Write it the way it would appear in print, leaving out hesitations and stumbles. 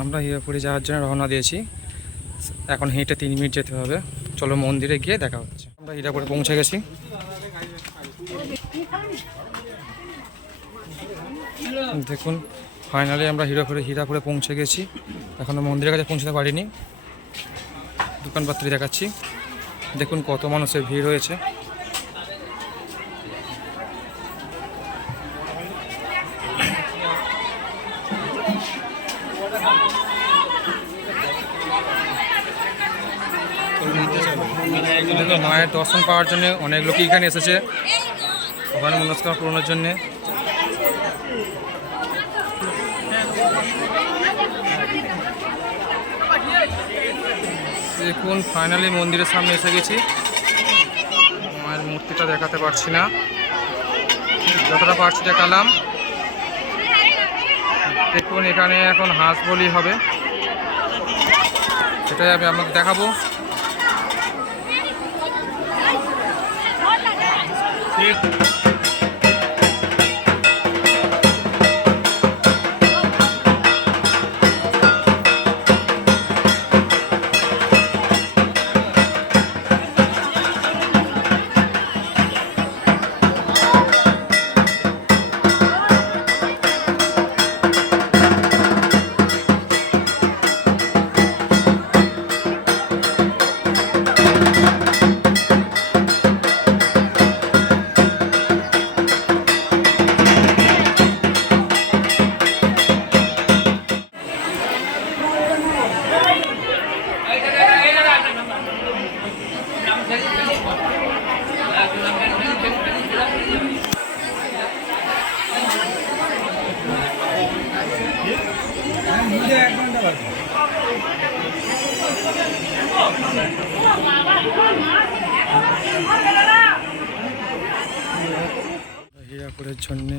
আমরা হীরাপুরে যাওয়ার জন্য রওনা দিয়েছি। এখন হেঁটে 3 মিনিট যেতে হবে। চলো মন্দিরে গিয়ে দেখা হচ্ছে। আমরা হীরাপুরে পৌঁছে গেছি। দেখুন ফাইনালি আমরা হীরাপুরে পৌঁছে গেছি। এখনও মন্দিরের কাছে পৌঁছতে পারিনি। দোকানপাত্রে দেখাচ্ছি। দেখুন কত মানুষের ভিড় হয়েছে। মায়ের দর্শন পাওয়ার জন্য অনেক লোকই এখানে এসেছে, ওখানে মনস্কামনা পূরণের জন্যে। দেখুন ফাইনালি মন্দিরের সামনে এসে গেছি। মায়ের মূর্তিটা দেখাতে পারছি না, যতটা পারছি দেখালাম। দেখুন এখানে এখন হাঁস বলি হবে, সেটাই আমি আপনাকে দেখাবো। হীরাপুরের জন্যে